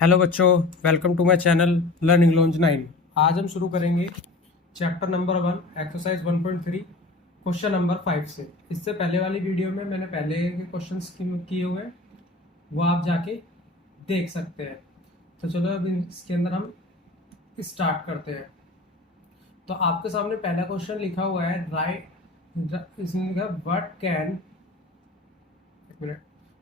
Hello बच्चों, welcome to my channel learning lounge 9। आज हम शुरू करेंगे chapter number 1 exercise 1.3 question number 5 से। इससे पहले वाली वीडियो में मैंने पहले के क्वेश्चंस किए हुए हैं, वो आप जाके देख सकते हैं। तो चलो अब इसके अंदर हम स्टार्ट करते हैं। तो आपके सामने पहला क्वेश्चन लिखा हुआ है राइट, इसमें लिखा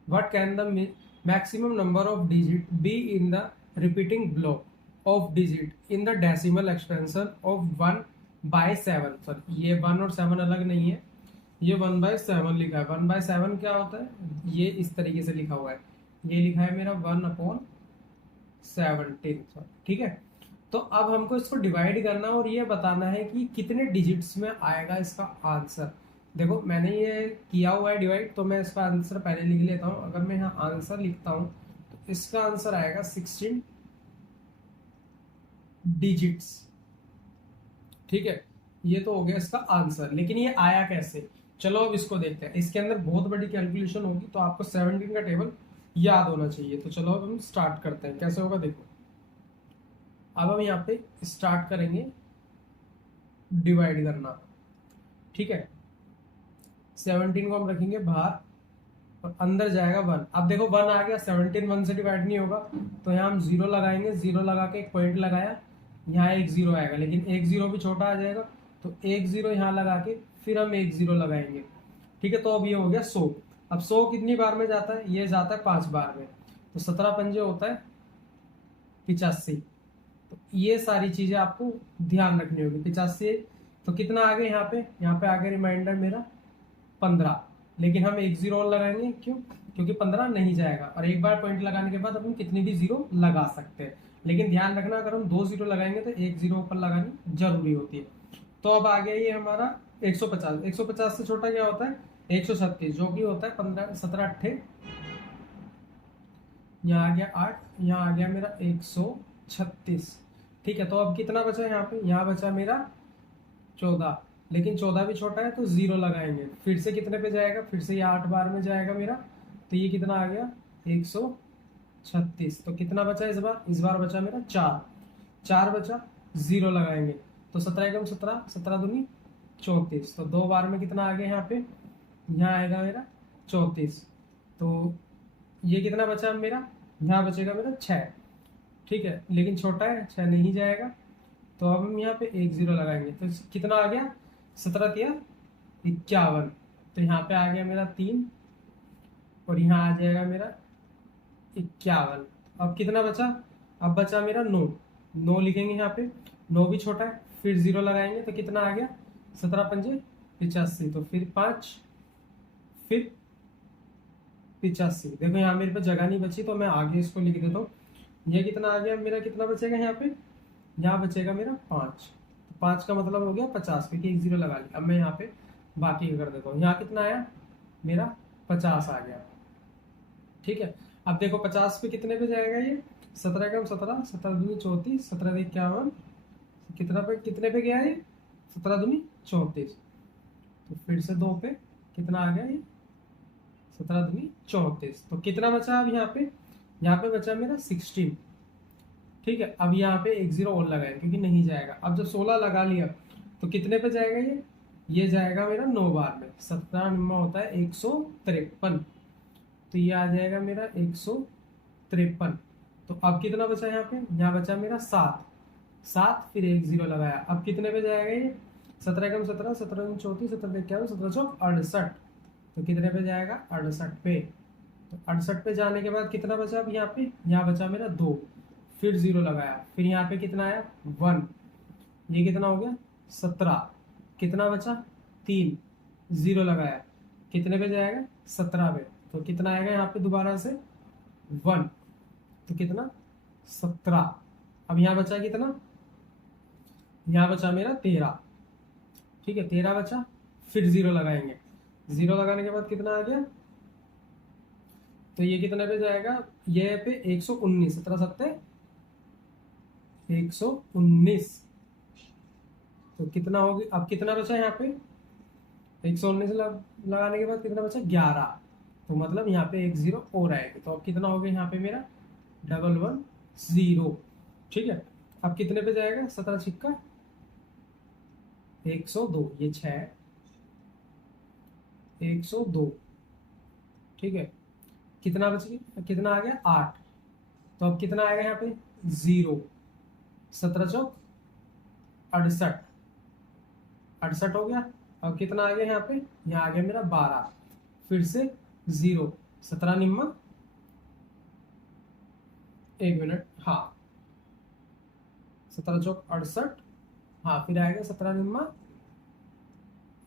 what can the maximum number of digit be in the repeating block of digit in the decimal expansion of 1/7। Sorry, ये 1 और 7 अलग नहीं है, ये 1/7 लिखा है। 1/7 क्या होता है, ये इस तरीके से लिखा हुआ है। ये लिखा है मेरा 1/17। ठीक है। तो अब हमको इसको डिवाइड करना और ये बताना है कि कितने डिजिट्स में आएगा इसका आंसर। देखो मैंने ये किया हुआ है डिवाइड, तो मैं इसका आंसर पहले लिख लेता हूँ। अगर मैं यहाँ आंसर लिखता हूँ तो इसका आंसर आएगा 16 डिजिट्स। ठीक है, ये तो हो गया इसका आंसर। लेकिन ये आया कैसे, चलो अब इसको देखते हैं। इसके अंदर बहुत बड़ी कैलकुलेशन होगी, तो आपको 17 का टेबल याद होना चाहिए। तो चलो अब हम स्टार्ट करते हैं। कैसे होगा देखो, अब हम यहाँ पे स्टार्ट करेंगे डिवाइड करना। ठीक है, 17 को हम रखेंगे बाहर और अंदर जाएगा 1। अब देखो 1 आ गया, 17 1 से डिवाइड नहीं होगा, तो यहाँ हम 0 लगाएंगे। 0 लगा के एक पॉइंट लगाया, यहाँ एक 0 आएगा, लेकिन एक 0 भी छोटा आ जाएगा, तो एक 0 यहाँ लगा के फिर हम एक 0 लगाएंगे। ठीक है, तो अब ये हो गया 100। अब 100 कितनी बार में जाता है, ये जाता है 5 बार में, तो 17 पंजे होता है 85। तो ये सारी चीजें आपको ध्यान रखनी होगी। 85, तो कितना आगे यहाँ पे आगे रिमाइंडर मेरा 15, लेकिन हम एक 0 और लगाएंगे। क्यों? क्योंकि 15 नहीं जाएगा, और एक बार पॉइंट लगाने के बाद हम कितनी भी 0 लगा सकते हैं। लेकिन ध्यान रखना, अगर हम 2 0 लगाएंगे तो एक 0 ऊपर लगानी जरूरी होती है। तो अब आ गया ये हमारा 150। 150 से छोटा क्या होता है, 136, जो कि होता है 15 17 8, यहाँ आ गया 8, यहाँ आ गया मेरा 136। ठीक है, तो अब कितना बचा यहाँ पे, यहाँ बचा मेरा 14, लेकिन 14 भी छोटा है, तो 0 लगाएंगे। फिर से कितने पे जाएगा, फिर से ये 8 बार में जाएगा मेरा, तो ये कितना आ गया 136। तो कितना बचा इस बार बचा मेरा 4। 4 बचा, 0 लगाएंगे, तो 17 एकम 17, 17 दूनी 34। तो 2 बार में कितना आ गया यहाँ पे, यहाँ आएगा मेरा 34। तो ये कितना बचा मेरा, यहाँ बचेगा मेरा 6। ठीक है, लेकिन छोटा है, 6 नहीं जाएगा, तो अब हम यहाँ पे एक 0 लगाएंगे, तो कितना आ गया 17 या 51। तो यहाँ पे आ गया मेरा 3, और यहाँ आ जाएगा मेरा 51। अब कितना बचा, अब बचा मेरा 9। 9 लिखेंगे यहाँ पे, 9 भी छोटा है, फिर 0 लगाएंगे, तो कितना आ गया 17 पंजे 85। तो फिर 5, फिर 85। देखो यहाँ मेरे पास जगह नहीं बची, तो मैं आगे इसको लिख देता हूँ। ये कितना आ गया मेरा, कितना बचेगा यहाँ पे, यहाँ बचेगा मेरा 5। तो 5 का मतलब हो गया 50, क्योंकि एक 0 लगा लिया। अब मैं यहाँ पे बाकी का कर देता हूँ। यहाँ कितना आया मेरा 50 आ गया। ठीक है, अब देखो 50 पे कितने पे जाएगा ये, 17 का 17, 17 दूनी 34, 17 51, कितने पे गया ये, 17 दूनी 34। तो फिर से 2 पे कितना आ गया ये, 17 दूनी 34। तो कितना बचा अब यहाँ पे बचा मेरा 16। ठीक है, अब यहाँ पे एक 0 और लगाए, क्योंकि नहीं जाएगा। अब जब 16 लगा लिया, तो कितने पे जाएगा ये जाएगा मेरा 9 बार में। 17 निम्मा होता है 153, तो ये आ जाएगा मेरा 153। तो अब कितना बचा यहाँ बचा मेरा 7। 7 फिर एक 0 लगाया, अब कितने पे जाएगा ये, 17 एकम 17, 17 दूनी 34, 17 51, 17 चौक 68। तो कितने पे जाएगा 68 पे। तो 68 पे जाने के बाद कितना बचा, अब यहाँ बचा मेरा 2, फिर 0 लगाया, फिर यहाँ पे कितना आया 1, ये कितना हो गया 17, कितना बचा 3, 0 लगाया, कितने पे जाएगा 17 पे। तो कितना आएगा यहाँ पे दोबारा से 1, तो कितना 17। अब यहाँ बचा कितना, यहाँ बचा मेरा 13। ठीक है, 13 बचा, फिर 0 लगाएंगे। 0 लगाने के बाद कितना आ गया, तो ये कितने पे जाएगा, ये पे 119, 17 सत्ते 119। तो कितना होगी, अब कितना बचा यहाँ पे, 119 लगाने के बाद कितना बचा 11। तो मतलब यहाँ पे एक 0 और आएगा। तो अब कितना हो गया यहाँ पे मेरा 11 0। ठीक है, अब कितने पे जाएगा? 17 छिक्का 102, ये 6 102। ठीक है, कितना बच गया, कितना आ गया 8। तो अब कितना आएगा यहाँ पे 0, 17 चौक 68, 68 हो गया। अब कितना आ गया यहाँ पे, यहाँ आ गया मेरा 12, फिर से 0, 17 निम्मा 1 मिनट, हाँ 17 चौक 68, हाँ फिर आएगा 17 निम्मा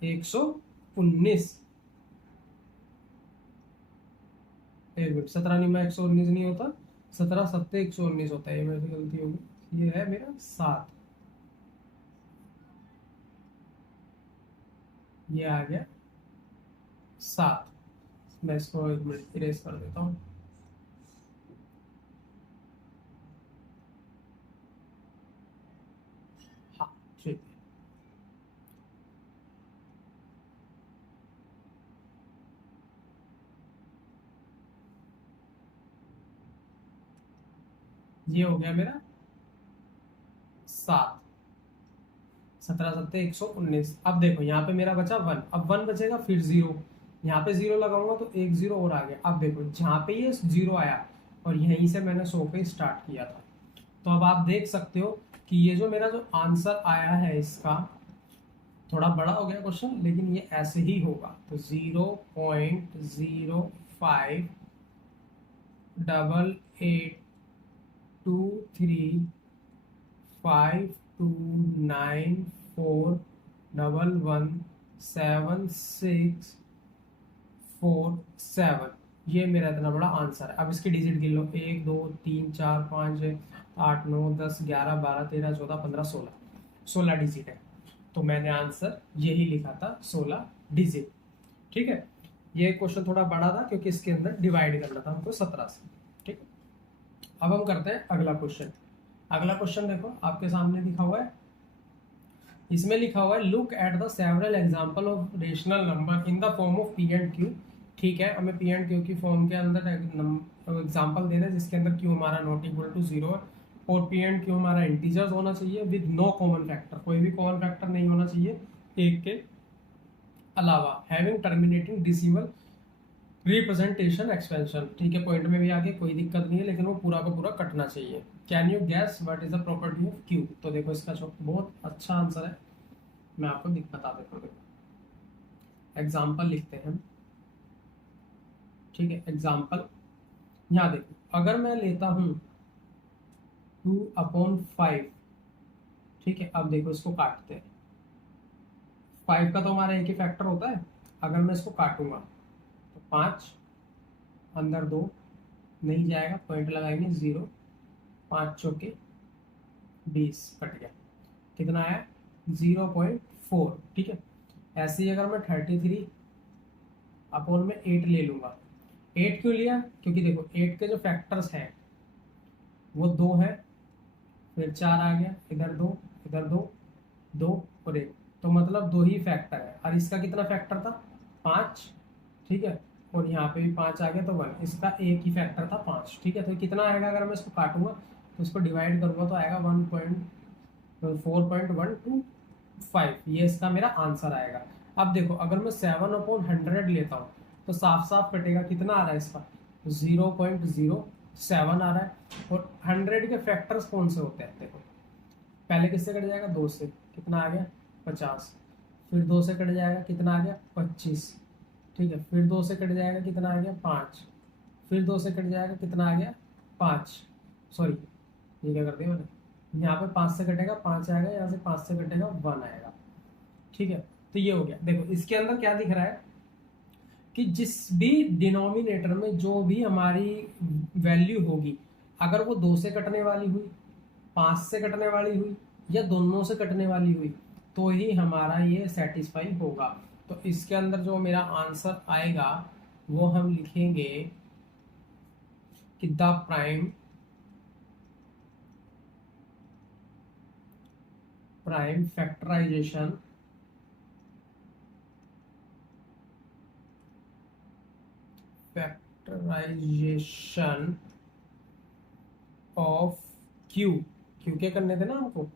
119, 1 मिनट, 17 निम्मा 119 नहीं होता, 17 सत्ते 119 होता है, ये मेरे से गलती होगी, ये है मेरा 7, ये आ गया 7। मैं इसको 1 मिनट इरेज कर देता हूँ। हाँ ठीक है, ये हो गया मेरा 7, 17 सत्ते 119। अब देखो यहाँ पे मेरा बचा 1, अब 1 बचेगा, फिर 0, यहाँ पे 0 लगाऊंगा तो एक 0 और आ गया। अब देखो जहाँ पे ये 0 आया और यहीं से मैंने 100 पे स्टार्ट किया था, तो अब आप देख सकते हो कि ये जो मेरा जो आंसर आया है इसका, थोड़ा बड़ा हो गया क्वेश्चन, लेकिन ये ऐसे ही होगा। तो 0.8239411767, ये मेरा इतना बड़ा आंसर है। अब इसके डिजिट गिन लो, 1 2 3 4 5 6 8 9 10 11 12 13 14 15 16, 16 डिजिट है। तो मैंने आंसर यही लिखा था 16 डिजिट। ठीक है, ये क्वेश्चन थोड़ा बड़ा था क्योंकि इसके अंदर डिवाइड करना था हमको 17 से। ठीक है, अब हम करते हैं अगला क्वेश्चन। अगला क्वेश्चन देखो आपके सामने लिखा हुआ है, इसमें लिखा हुआ है look at the several example of rational number in the form of P and Q. ठीक है, हमें पी एंड क्यू की फॉर्म के अंदर एग्जांपल दे रहे हैं जिसके अंदर क्यू हमारा नॉट इक्वल टू 0 है और पी एंड क्यू हमारा इंटीजर्स होना चाहिए विद नो कॉमन फैक्टर, कोई भी कॉमन फैक्टर नहीं होना चाहिए एक के अलावा, having terminating decimal representation expansion. ठीक है, पॉइंट में भी आगे कोई दिक्कत नहीं है, लेकिन वो पूरा का पूरा कटना चाहिए। Can you gas what is the property of Q? तो देखो इसका जो बहुत अच्छा आंसर है, मैं आपको बता देता हूँ। एग्जाम्पल लिखते हैं, ठीक है, एग्जाम्पल यहाँ देखो, अगर मैं लेता हूँ 2/5, ठीक है, अब देखो इसको काटते हैं, 5 का तो हमारा एक ही फैक्टर होता है। अगर मैं इसको काटूंगा तो 5 अंदर 2 नहीं जाएगा, पॉइंट लगाएंगे 0, 5 चौके 20, कट गया, कितना आया 0.4। ठीक है, ऐसे ही अगर मैं 33 अपॉन में 8 ले लूंगा, 8 क्यों लिया, क्योंकि देखो 8 के जो फैक्टर्स हैं वो 2 है, फिर 4 आ गया, इधर 2 इधर 2, 2 और 1, तो मतलब 2 ही फैक्टर है। और इसका कितना फैक्टर था 5, ठीक है, और यहाँ पे भी 5 आ गया तो 1, इसका एक ही फैक्टर था 5। ठीक है, तो कितना आएगा, अगर मैं इसको काटूंगा तो इसको डिवाइड करूंगा तो आएगा 4.125, ये इसका मेरा आंसर आएगा। अब देखो अगर मैं 7/100 लेता हूँ तो साफ साफ कटेगा, कितना आ रहा है इसका 0.07 आ रहा है। और 100 के फैक्टर्स कौन से होते हैं, देखो पहले किससे कट जाएगा 2 से, कितना आ गया 50, फिर 2 से कट जाएगा, कितना आ गया 25, ठीक है, फिर 2 से कट जाएगा, कितना आ गया 5, फिर 2 से कट जाएगा, कितना आ गया 5, सॉरी ये क्या कर दिया मैंने, यहाँ पे 5 से कटेगा 5 आएगा, यहाँ से 5 से कटेगा 1 आएगा। ठीक है, तो ये हो गया। देखो इसके अंदर क्या दिख रहा है कि जिस भी डिनोमिनेटर में जो भी हमारी वैल्यू होगी, अगर वो 2 से कटने वाली हुई, 5 से कटने वाली हुई या दोनों से कटने वाली हुई, तो ही हमारा ये सेटिस्फाई होगा। तो इसके अंदर जो मेरा आंसर आएगा वो हम लिखेंगे कि the prime factorisation of Q, Q के करने थे ना हमको,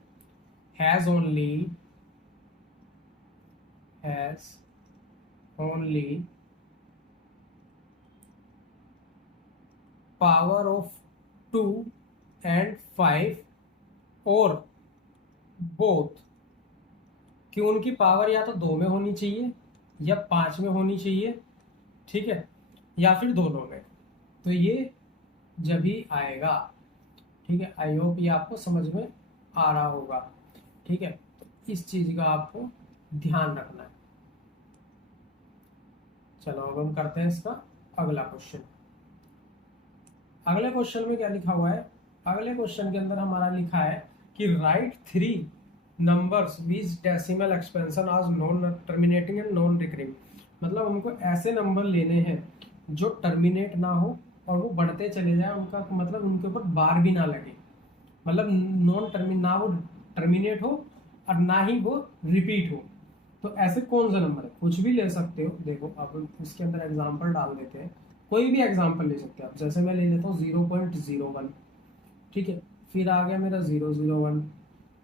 has only power of 2 and 5 और बोथ, कि उनकी पावर या तो 2 में होनी चाहिए या 5 में होनी चाहिए, ठीक है, या फिर दोनों में। तो ये जब ही आएगा, ठीक है। आई होप ये आपको समझ में आ रहा होगा, ठीक है। तो इस चीज का आपको ध्यान रखना है। चलो अब हम करते हैं इसका अगला क्वेश्चन। अगले क्वेश्चन में क्या लिखा हुआ है? अगले क्वेश्चन के अंदर हमारा लिखा है कि write 3 numbers which decimal expansion आज non terminating and non recurring. मतलब हमको ऐसे नंबर लेने हैं जो टर्मिनेट ना हो और वो बढ़ते चले जाए, उनका मतलब उनके ऊपर बार भी ना लगे, मतलब नॉन टर्मिन ना वो टर्मिनेट हो और ना ही वो रिपीट हो। तो ऐसे कौन सा नंबर है? कुछ भी ले सकते हो। देखो अब इसके अंदर एग्जांपल डाल देते हैं, कोई भी एग्जांपल ले सकते हो आप। जैसे मैं ले लेता हूँ 0.01, ठीक है, फिर आ गया मेरा 001,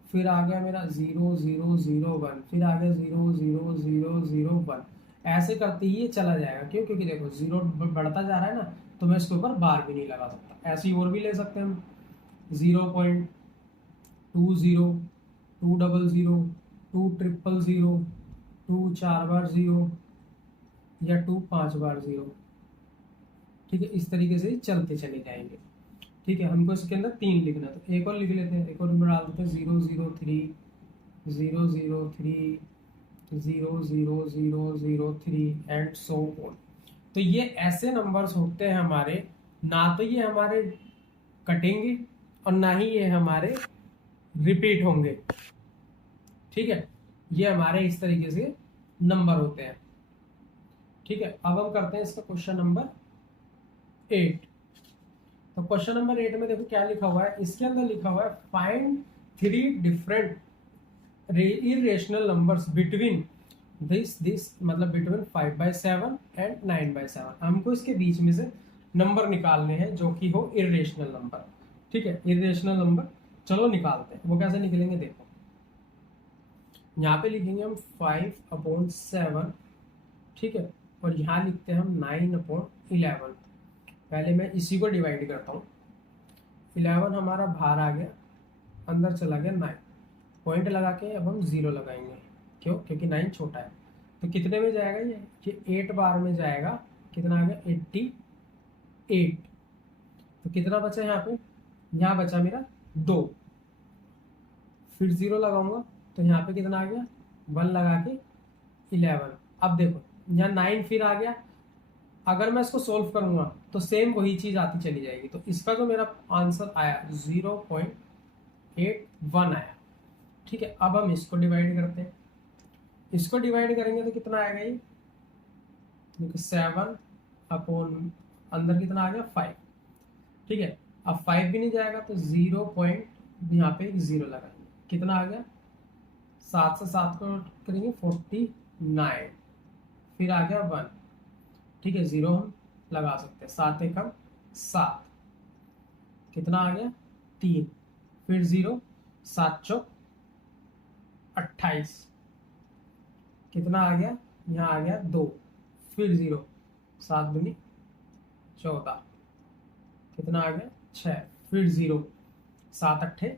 फिर आ गया मेरा 0001, फिर आ गया 00001। ऐसे करते ही ये चला जाएगा। क्यों? क्योंकि देखो जीरो बढ़ता जा रहा है ना, तो मैं इसके ऊपर बार भी नहीं लगा सकता। ऐसे ही और भी ले सकते हैं हम, 0.20, 200, 200, 2 4 बार 0 या 2 5 बार 0, ठीक है। इस तरीके से चलते चले जाएंगे, ठीक है। हमको इसके अंदर 3 लिखना है, तो एक और लिख लेते हैं, एक और नंबर डाल देते हैं 003, 003, 00003 एंड सो ऑन। तो ये ऐसे नंबर्स होते हैं हमारे, ना तो ये हमारे कटेंगे और ना ही ये हमारे रिपीट होंगे, ठीक है। ये हमारे इस तरीके से नंबर होते हैं, ठीक है। अब हम करते हैं इसका क्वेश्चन नंबर 8। तो क्वेश्चन नंबर 8 में देखो क्या लिखा हुआ है। इसके अंदर लिखा हुआ है find 3 different irrational numbers between this मतलब बिटवीन 5/7 एंड 9/7। हमको इसके बीच में से नंबर निकालने हैं जो कि हो इरेशनल नंबर, ठीक है। इरेशनल नंबर चलो निकालते हैं। वो कैसे निकलेंगे देखो, यहाँ पे लिखेंगे हम 5/7, ठीक है, और यहाँ लिखते हैं हम 9/11। पहले मैं इसी को डिवाइड करता हूँ। 11 हमारा बाहर आ गया, अंदर चला गया 9, पॉइंट लगा के अब हम 0 लगाएंगे। क्यों? क्योंकि 9 छोटा है। तो कितने में जाएगा ये 8 बार में जाएगा। कितना आ गया? 88। तो कितना बचा यहाँ पे? यहाँ बचा मेरा 2, फिर 0 लगाऊंगा तो यहाँ पे कितना आ गया? 1 लगा के 11। अब देखो यहाँ 9 फिर आ गया। अगर मैं इसको सोल्व करूंगा तो सेम वही चीज आती चली जाएगी। तो इसका जो मेरा आंसर आया 0.81 आया, ठीक है। अब हम इसको डिवाइड करते हैं। इसको डिवाइड करेंगे तो कितना आएगा ये? देखो 7 अपॉन अंदर कितना आ गया? 5, ठीक है। अब 5 भी नहीं जाएगा तो 0 पॉइंट यहाँ पे 0 लगाएंगे। कितना आ गया? 7 से 7 को करेंगे 49, फिर आ गया 1, ठीक है। 0 हम लगा सकते हैं। 7 एकम 7, कितना आ गया? 3, फिर 0, 7 चौक 28, कितना आ गया? यहाँ आ गया 2, फिर 0, 7 दूनी 14, कितना आ गया? 6, फिर 0, 7 अट्ठे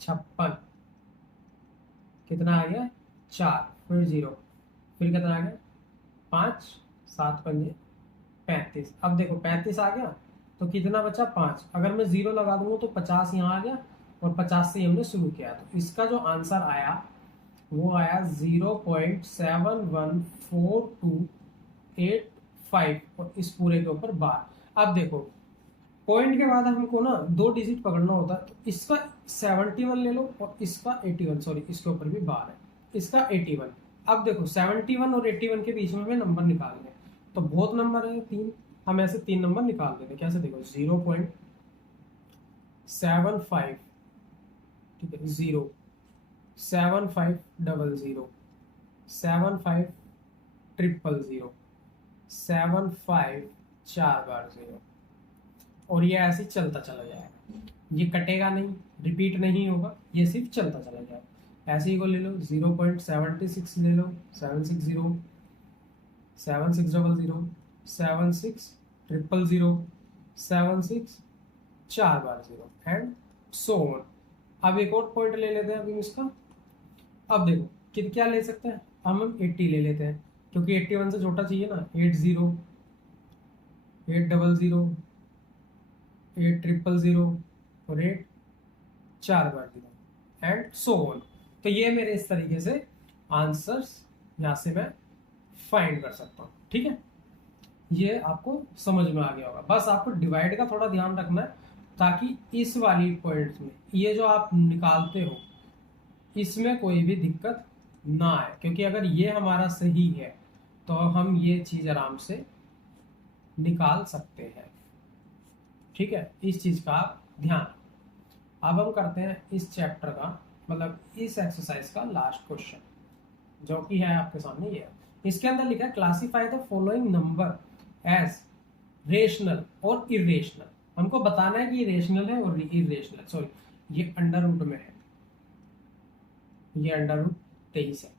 56, कितना आ गया? 4, फिर 0, फिर कितना आ गया? 5, 7 पंजे 35। अब देखो 35 आ गया तो कितना बचा? 5। अगर मैं 0 लगा दूंगा तो 50 यहाँ आ गया और 50 से हमने शुरू किया। तो इसका जो आंसर आया वो आया 0.714285 और इस पूरे के ऊपर बार। अब देखो पॉइंट के बाद हमको ना 2 डिजिट पकड़ना होता है। तो इसका 71 ले लो और इसका 81, सॉरी इसके ऊपर भी बार है, इसका 81। अब देखो 71 और 81 के बीच में हमें नंबर निकालने हैं। तो बहुत नंबर है 3, हम ऐसे 3 नंबर निकाल देते हैं। कैसे? देखो 0.75, ठीक है, 0 7500, 75000, 75 4 बार 0, और ये ऐसे चलता चला जाएगा। ये कटेगा नहीं, रिपीट नहीं होगा, ये सिर्फ चलता चला जाएगा। ऐसे ही को ले लो 0.76 ले लो, 760 7600 7600 76 4 बार 0 एंड सो ऑन। अब एक और पॉइंट ले लेते हैं अभी इसका। अब देखो क्या ले सकते हैं हम 80 ले लेते हैं, क्योंकि 81 से छोटा चाहिए ना। 80 800 8000 और 8 4 बार 0 एंड सो ऑन। तो ये मेरे इस तरीके से आंसर्स यहाँ से मैं फाइंड कर सकता हूँ। ठीक है, ये आपको समझ में आ गया होगा। बस आपको डिवाइड का थोड़ा ध्यान रखना है, ताकि इस वाली पॉइंट में ये जो आप निकालते हो इसमें कोई भी दिक्कत ना आए, क्योंकि अगर ये हमारा सही है तो हम ये चीज आराम से निकाल सकते हैं। ठीक है, इस चीज का आप ध्यान। अब हम करते हैं इस चैप्टर का, मतलब इस एक्सरसाइज का लास्ट क्वेश्चन, जो कि है आपके सामने ये। इसके अंदर लिखा है classify the following number as rational और इरेशनल। हमको बताना है कि ये रेशनल है और इरेशनल। सॉरी, ये अंडर रूट में है, ये अंडर रूट 23 है,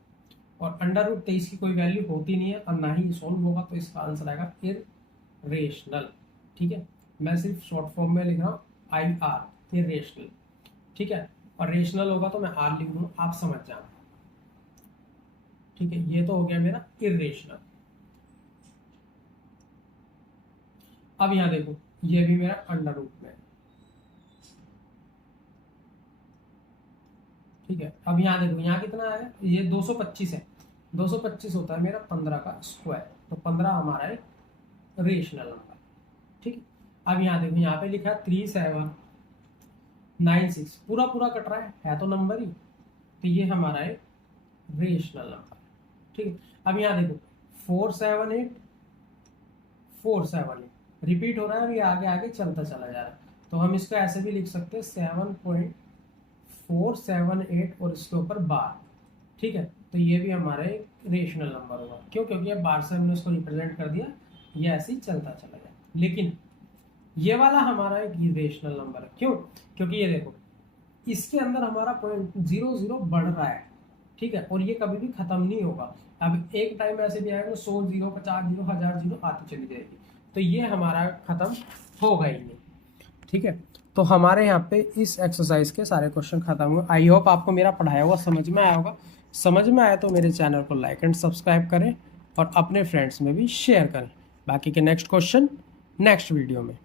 और अंडर रूट 23 की कोई वैल्यू होती नहीं है और ना ही सॉल्व होगा, तो इसका आंसर आएगा इरेशनल। ठीक है, मैं सिर्फ शॉर्ट फॉर्म में लिख रहा हूँ IR, इरेशनल। ठीक है, और रेशनल होगा तो मैं R लिख दूँ, आप समझ जाना। ठीक है, ये तो हो गया मेरा इरेशनल। अब यहाँ देखो, ये भी मेरा अंडर रूट में है। ठीक है, अब यहाँ देखो, यहाँ कितना है, ये 225 है। 225 होता है मेरा 15 का स्क्वायर, तो 15 हमारा एक रेशनल नंबर। ठीक है, अब यहाँ देखो, यहाँ पे लिखा है 3796, पूरा पूरा कट रहा है तो नंबर ही, तो ये हमारा एक रेशनल नंबर। ठीक है, अब यहाँ देखो 478 रिपीट हो रहा है और ये आगे आगे चलता चला जा रहा है, तो हम इसको ऐसे भी लिख सकते हैं 7.478 और इसके ऊपर बार। ठीक है, तो ये भी हमारा एक रेशनल नंबर होगा। क्यों? क्योंकि अब बार से हमने इसको रिप्रेजेंट कर दिया, ये ऐसे ही चलता चला जाए। लेकिन ये वाला हमारा एक इरेशनल नंबर है। क्यों? क्योंकि ये देखो, इसके अंदर हमारा 0.00 बढ़ रहा है। ठीक है, और ये कभी भी खत्म नहीं होगा। अब एक टाइम ऐसे भी आएगा 100 0, 50 0, 1000 0 आती चली जाएगी, तो ये हमारा खत्म होगा ही नहीं। ठीक है, तो हमारे यहाँ पे इस एक्सरसाइज के सारे क्वेश्चन खत्म हुए। आई होप आपको मेरा पढ़ाया हुआ समझ में आया होगा। समझ में आया तो मेरे चैनल को लाइक एंड सब्सक्राइब करें और अपने फ्रेंड्स में भी शेयर करें। बाकी के नेक्स्ट क्वेश्चन नेक्स्ट वीडियो में।